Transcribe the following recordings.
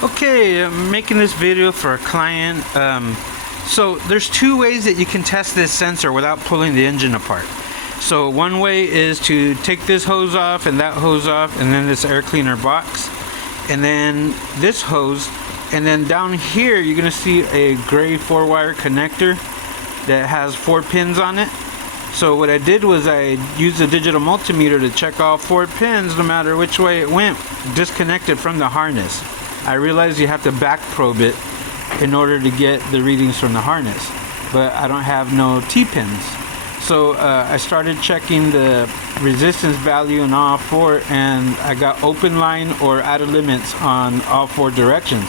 Okay, I'm making this video for a client. So there's two ways that you can test this sensor without pulling the engine apart. So one way is to take this hose off and that hose off, and then this air cleaner box, and then this hose, and then down here you're gonna see a gray 4-wire connector that has 4 pins on it. So what I did was I used a digital multimeter to check all 4 pins, no matter which way it went, disconnected from the harness. I realized you have to back probe it in order to get the readings from the harness, but I don't have no T-pins. So I started checking the resistance value in all 4, and I got open line or out of limits on all 4 directions.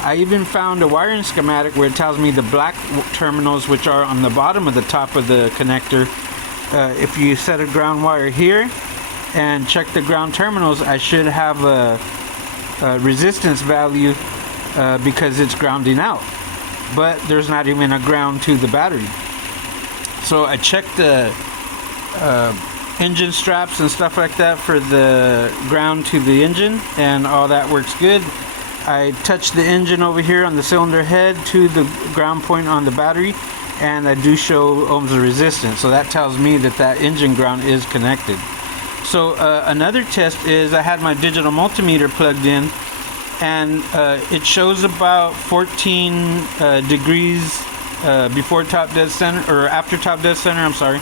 I even found a wiring schematic where it tells me the black terminals, which are on the bottom of the top of the connector. If you set a ground wire here and check the ground terminals, I should have a resistance value because it's grounding out, but there's not even a ground to the battery. So I checked the engine straps and stuff like that for the ground to the engine, and all that works good. I touched the engine over here on the cylinder head to the ground point on the battery, and I do show ohms of resistance, so that tells me that that engine ground is connected. So another test is I had my digital multimeter plugged in, and it shows about 14 degrees before top dead center, or after top dead center, I'm sorry.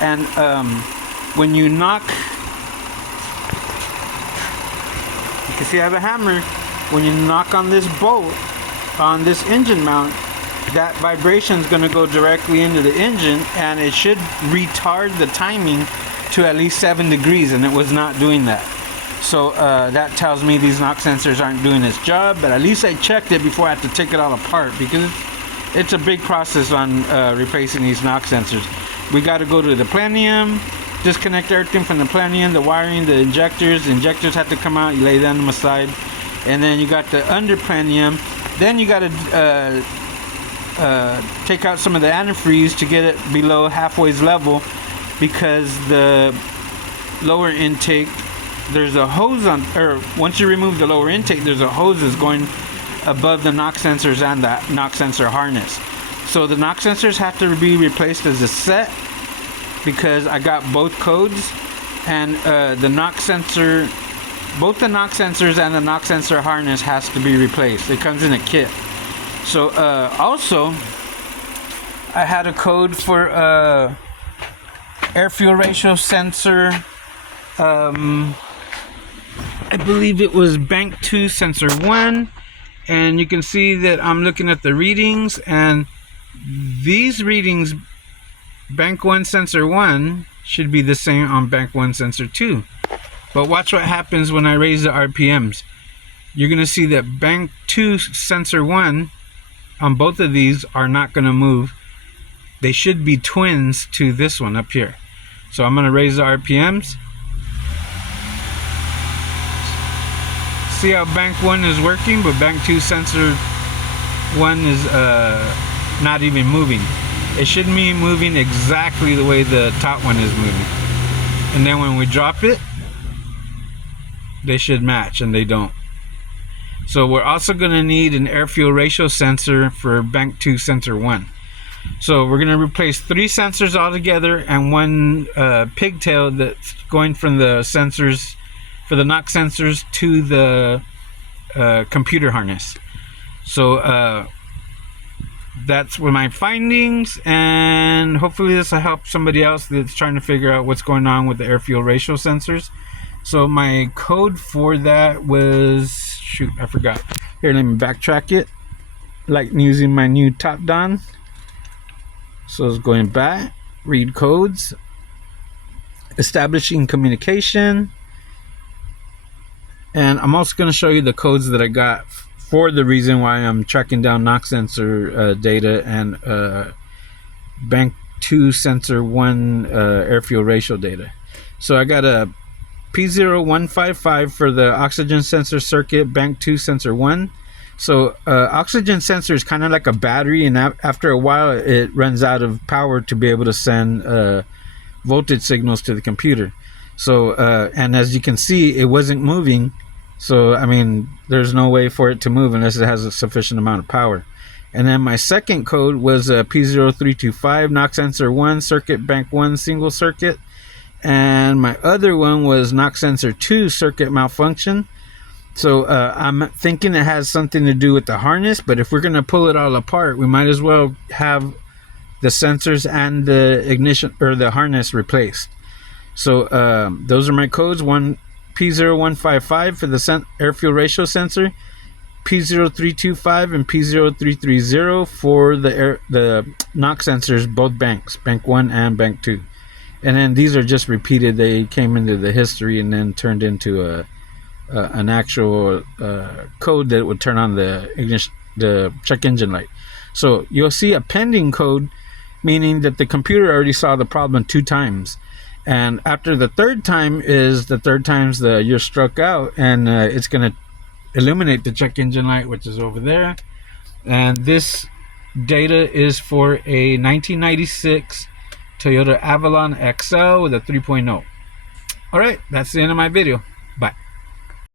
And when you knock, you can see I have a hammer. When you knock on this bolt on this engine mount, that vibration is going to go directly into the engine, and it should retard the timing to at least 7 degrees, and it was not doing that. So that tells me these knock sensors aren't doing its job, but at least I checked it before I had to take it all apart, because it's a big process on replacing these knock sensors. We got to go to the planium, disconnect everything from the planium, the wiring, the injectors. The injectors have to come out, you lay them aside, and then you got the under planium. Then you got to take out some of the antifreeze to get it below halfway's level, because the lower intake, there's a hose on, or once you remove the lower intake, there's a hose that's going above the knock sensors and the knock sensor harness. So the knock sensors have to be replaced as a set, because I got both codes, and the knock sensor, both the knock sensors and the knock sensor harness has to be replaced. It comes in a kit. So also I had a code for air fuel ratio sensor. I believe it was bank 2 sensor 1, and you can see that I'm looking at the readings, and these readings, bank 1 sensor 1 should be the same on bank 1 sensor 2. But watch what happens when I raise the RPMs. You're going to see that bank 2 sensor 1 on both of these are not going to move. They should be twins to this one up here. So I'm going to raise the RPMs. See how bank 1 is working, but bank 2 sensor 1 is not even moving. It should be moving exactly the way the top one is moving. And then when we drop it, they should match, and they don't. So we're also going to need an air fuel ratio sensor for bank 2 sensor 1. So we're going to replace 3 sensors altogether, and 1 pigtail that's going from the sensors, for the knock sensors, to the computer harness. So that's what my findings, and hopefully this will help somebody else that's trying to figure out what's going on with the air fuel ratio sensors. So my code for that was, shoot, I forgot. Here, let me backtrack it. Like using my new top down. So it's going back, read codes, establishing communication. And I'm also going to show you the codes that I got for the reason why I'm tracking down knock sensor data and bank 2 sensor 1 air fuel ratio data. So I got a P0155 for the oxygen sensor circuit, bank 2 sensor 1. So oxygen sensor is kind of like a battery, and after a while it runs out of power to be able to send voltage signals to the computer. So and as you can see, it wasn't moving So, I mean, there's no way for it to move unless it has a sufficient amount of power. And then my second code was P0325, knock sensor 1, circuit bank 1, single circuit. And my other one was knock sensor 2, circuit malfunction. So I'm thinking it has something to do with the harness, but if we're going to pull it all apart, we might as well have the sensors and the ignition or the harness replaced. So those are my codes. One P0155 for the air fuel ratio sensor, P0325 and P0330 for the knock sensors, both banks, bank 1 and bank 2. And then these are just repeated. They came into the history and then turned into an actual code that would turn on the ignition, the check engine light. So you'll see a pending code, meaning that the computer already saw the problem 2 times. And after the third time is the third time's you're struck out, and it's going to illuminate the check engine light, which is over there. And this data is for a 1996 Toyota Avalan XL with a 3.0. All right, that's the end of my video. Bye.